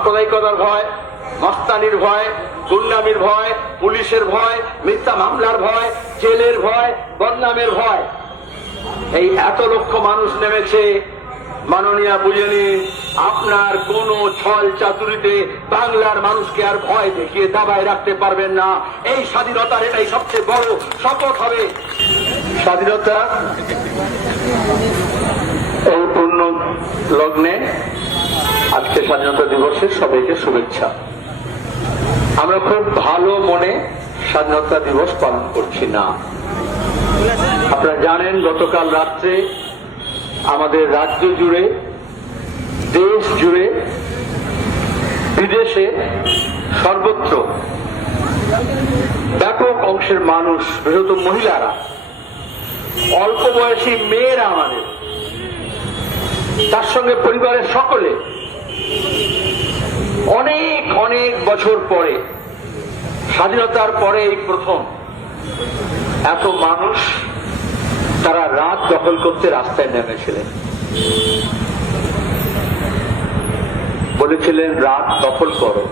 সাম্প্রদায়িকতার ভয়, মস্তানির ভয়, গুন্ডামির ভয়, পুলিশের ভয়, মিথ্যা মামলার ভয়, জেলের ভয়, বদনামের ভয়। এই এত লক্ষ মানুষ নেমেছে। মাননীয়া বুঝে নিন, আপনার কোন ছল চাতুরিতে বাংলার মানুষকে আর ভয় দেখিয়ে দাবায় রাখতে পারবেন না। এই স্বাধীনতার এটাই সবচেয়ে বড় শপথ হবে। স্বাধীনতা এই পূর্ণ লগ্নে আজকে স্বাধীনতা দিবসের সবাইকে শুভেচ্ছা। আমরা খুব ভালো মনে স্বাধীনতা দিবস পালন করছি না। আপনারা জানেন, গতকাল রাত্রে আমাদের রাজ্য জুড়ে, দেশ জুড়ে, বিদেশে সর্বত্র ব্যাপক অংশের মানুষ, বিশেষত মহিলারা, অল্প বয়সী মেয়েরা, আমাদের তার সঙ্গে পরিবারের সকলে অনেক অনেক বছর পরে, স্বাধীনতার পরে এই প্রথম এত মানুষ তারা রাত দখল করতে রাস্তায় নেমেছিলেন। বলেছিলেন রাত দখল করো।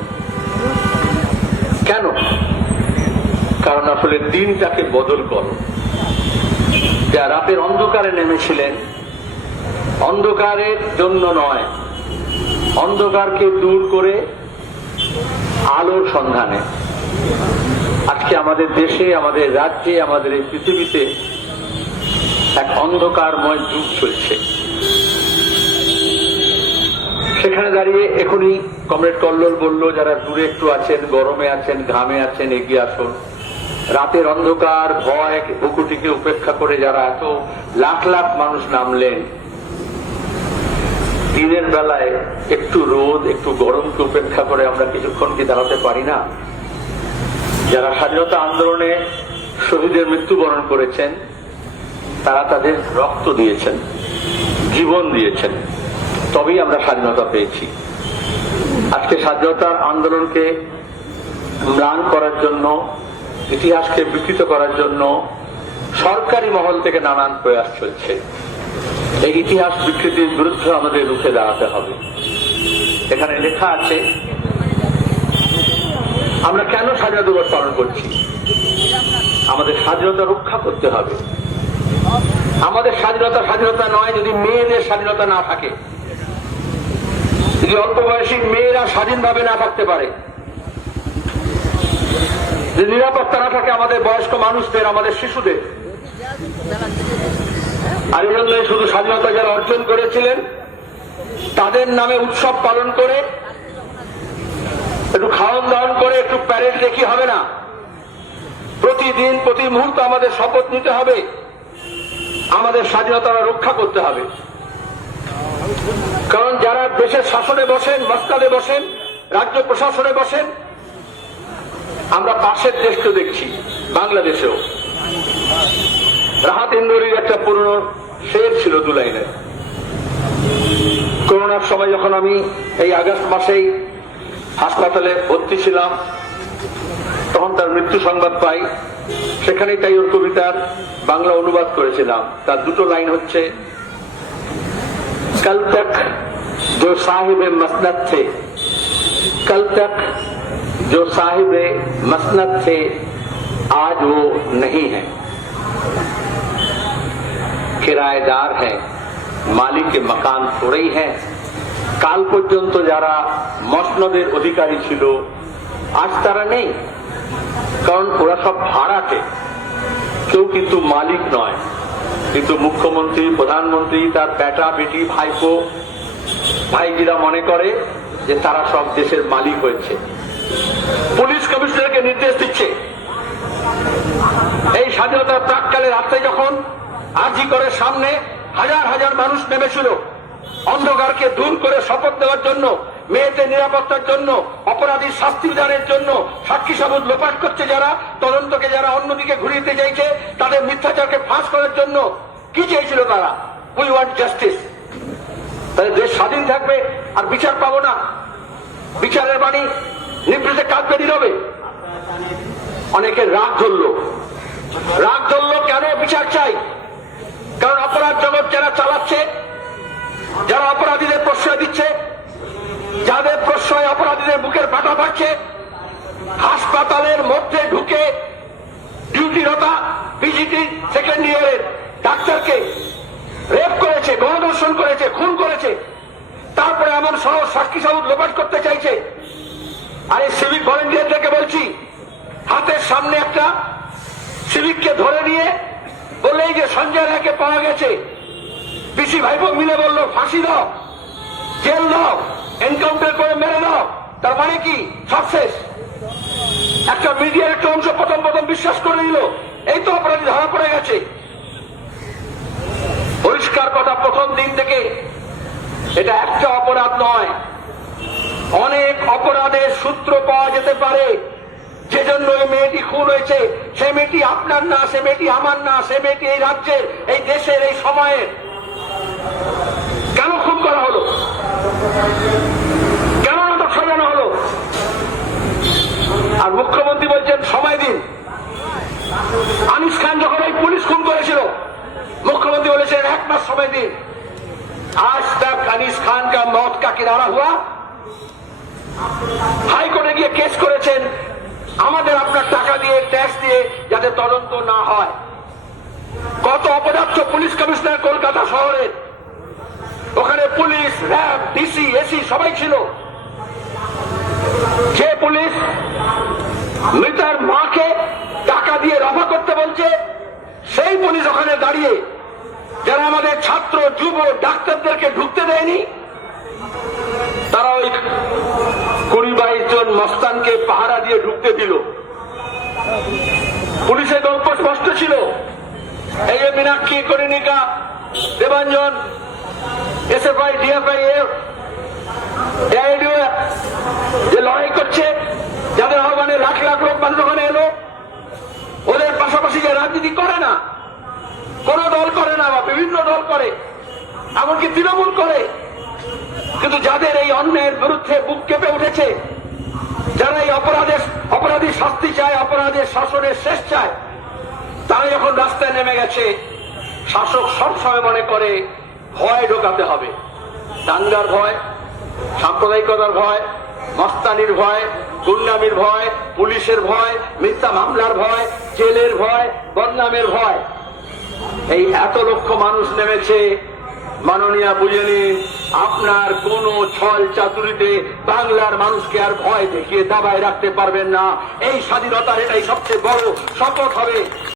কেন? কারণ আসলে দিনটাকে বদল করো। যা রাতের অন্ধকারে নেমেছিলেন, অন্ধকারের জন্য নয়, অন্ধকারকে দূর করে আলোর সন্ধানে। আজকে আমাদের দেশে, আমাদের রাজ্যে, আমাদের এই পৃথিবীতে এক অন্ধকারময় যুগ চলছে। সেখানে দাঁড়িয়ে এখনই কমরেড কল্লোল বলল, যারা দূরে একটু আছেন, গরমে আছেন, ঘামে আছেন, এগিয়ে আসুন। রাতের অন্ধকার, ভয়, বুকুটিকে উপেক্ষা করে যারা এত লাখ লাখ মানুষ নামলেন, দিনের বেলায় একটু রোদ, একটু গরমকে উপেক্ষা করে আমরা কিছুক্ষণ কি দাঁড়াতে পারি না? যারা স্বাধীনতা আন্দোলনে শহীদের মৃত্যুবরণ করেছেন, তারা তাদের রক্ত দিয়েছেন, জীবন দিয়েছেন, তবেই আমরা স্বাধীনতা পেয়েছি। আজকে স্বাধীনতার আন্দোলনকে ম্লান করার জন্য, ইতিহাসকে বিকৃত করার জন্য সরকারি মহল থেকে নানান প্রয়াস চলছে। এই ইতিহাস বিকৃতির বিরুদ্ধে আমাদের রুখে দাঁড়াতে হবে। এখানে লেখা আছে আমরা কেন স্বাধীনতা দিবস পালন করছি। আমাদের স্বাধীনতা রক্ষা করতে হবে। আমাদের স্বাধীনতা স্বাধীনতা নয় যদি মেয়েদের স্বাধীনতা না থাকে, যদি অল্প বয়সী মেয়েরা স্বাধীনভাবে না থাকতে পারে, যদি নিরাপত্তা না থাকে আমাদের বয়স্ক মানুষদের, আমাদের শিশুদের। আর এই জন্য শুধু স্বাধীনতা যারা অর্জন করেছিলেন তাদের নামে উৎসব পালন করে, একটু খাওয়ান দাওয়ান করে, একটু প্যারেড দেখি হবে না। প্রতিদিন, প্রতি মুহূর্তে আমাদের শপথ নিতে হবে, আমাদের স্বাধীনতা রক্ষা করতে হবে। কারণ যারা দেশের শাসনে বসেন, মসনদে বসেন, রাজ্য প্রশাসনে বসেন, আমরা পাশের দেশকে দেখছি, বাংলাদেশেও রাহাত ইন্দোরীর একটা পুরনো শের ছিল দু লাইনে। করোনার সময় যখন আমি এই আগস্ট মাসেই হাসপাতালে ভর্তি ছিলাম, তখন তার মৃত্যু সংবাদ পাই। সেখানেই তাই ওর কবিতার বাংলা অনুবাদ করেছিলাম। তার দুটো লাইন হচ্ছে, कल तक जो साहिब मसनद थे, कल तक जो साहिब मसनद थे, आज वो नहीं है, किराएदार है, मालिक के मकान थोड़े ही है। কাল পর্যন্ত যারা মসনদের অধিকারী ছিল আজ তারা নেই, কারণ ওরা সব ভাড়াটে, কেউ কিন্তু মালিক নয়। কিন্তু মুখ্যমন্ত্রী, প্রধানমন্ত্রী, তার বেটা বেটি, ভাইপো, ভাইজিরা মনে করে যে তারা সব দেশের মালিক হয়েছে। পুলিশ কমিশনারকে নির্দেশ দিচ্ছে, এই স্বাধীনতার প্রাককালে রাত্রে যখন আজি করে সামনে হাজার হাজার মানুষ নেমেছিল অন্ধকারকে দূর করে শপথ দেওয়ার জন্য, মেয়েদের নিরাপত্তার জন্য, অপরাধীর শাস্তি বিধানের জন্য, সাক্ষী সাবুত লোপাট করছে যারা, তদন্তকে যারা অন্যদিকে ঘুরিয়ে দিতে চাইছে, তাদের মিথ্যাচারকে ফাঁস করার জন্য কি চেয়েছিল তারা? We want justice. তাহলে দেশ স্বাধীন থাকবে আর বিচার পাবো না? বিচারের বাণী নিবৃতে কাঁদবে নীরবে। অনেকের রাগ ধরলো। রাগ ধরলো কেন? বিচার চাই। কারণ অপরাধ জগৎ যারা চালাচ্ছে, যারা অপরাধীদের প্রশ্রয় দিচ্ছে, যাদের প্রশ্রয় অপরাধ কথা পাচ্ছে হাসপাতালের মধ্যে ঢুকে ডিউটিরতা পিজিটি সেকেন্ড ইয়ারের ডাক্তারকে রেপ করেছে, গণধর্ষণ করেছে, খুন করেছে, তারপরে এমন সহজ সাক্ষী সাবুত লোপাট করতে চাইছে। আর এই সিভিক ভলেন্টিয়ারদেরকে বলছি, হাতের সামনে একটা সিভিককে ধরে নিয়ে বললেই যে সঞ্জয় রায়কে পাওয়া গেছে, পিসি ভাইপো মিলে বললো ফাঁসি দাও, জেল দাও, এনকাউন্টার করে মেরে দাও। তার মানে কি সব শেষ? একটা মিডিয়ার একটা অংশ প্রথম বিশ্বাস করে দিল, এই তো অপরাধী ধরা পড়ে গেছে। পরিষ্কার কথা, প্রথম দিন থেকে এটা একটা অপরাধ নয়, অনেক অপরাধের সূত্র পাওয়া যেতে পারে। যে জন্য ওই মেয়েটি খুন হয়েছে, সে মেয়েটি আপনার না, সে মেয়েটি আমার না, সে মেয়েটি এই রাজ্যের, এই দেশের, এই সময়ের। কেন খুন করা হলো? কেন নাটক সাজানো হলো? আর মুখ্যমন্ত্রী বলছেন সময় দিন। আনিস খান যখন ওই পুলিশ খুন করেছিল, मुख्यमंत्री বলেছেন 1 মাস সময় দিন। आज तक अनीस खान का मौत का किनारा हुआ? হাইকোর্টে গিয়ে কেস করেছেন আমাদের আপনার টাকা দিয়ে, ট্যাক্স দিয়ে, যাতে তদন্ত না হয়। কত অপদার্থ পুলিশ কমিশনার কলকাতা শহরে, ওখানে পুলিশ, র্যাব, ডিসি, এসি সবাই ছিল। যে পুলিশ মৃতার মাকে টাকা দিয়ে রফা করতে বলছে, সেই পুলিশ ওখানে দাঁড়িয়ে যারা আমাদের ছাত্র, যুব, ডাক্তারদেরকে ঢুকতে দেয়নি, তারা ওই 20-22 জন মস্তানকে পাহারা দিয়ে ঢুকতে দিল। পুলিশের গল্প স্পষ্ট ছিল। এই যে মীনাক্ষী, করিনিকা, দেবাঞ্জন, এসএফআই, ডিএফআই, এআইডিও যে লড়াই করছে, যাদের আহ্বানে লাখ লাখ লোক মানুষ ওখানে এলো, ওদের পাশাপাশি যে রাজনীতি করে না, কোন দল করে না, বা বিভিন্ন দল করে, এমনকি তৃণমূল করে, কিন্তু যাদের এই অন্যায়ের বিরুদ্ধে বুক কেঁপে উঠেছে, যারা এই অপরাধী শাস্তি চায়, অপরাধের শাসনের শেষ চায়, তারা যখন রাস্তায় নেমে গেছে, শাসক সবসময় মনে করে ভয় ঢোকাতে হবে। দাঙ্গার ভয়, সাম্প্রদায়িকতার ভয়, মস্তানির ভয়, গুন্ডামির ভয়, পুলিশের ভয়, মিথ্যা মামলার ভয়, জেলের ভয়, বদনামের ভয়। এই এত লক্ষ মানুষ নেমেছে, মাননীয়া বুঝে নিন, আপনার কোন ছল চাতুরিতে বাংলার মানুষকে আর ভয় দেখিয়ে দাবায় রাখতে পারবেন না। এই স্বাধীনতার এটাই সবচেয়ে বড় শপথ হবে।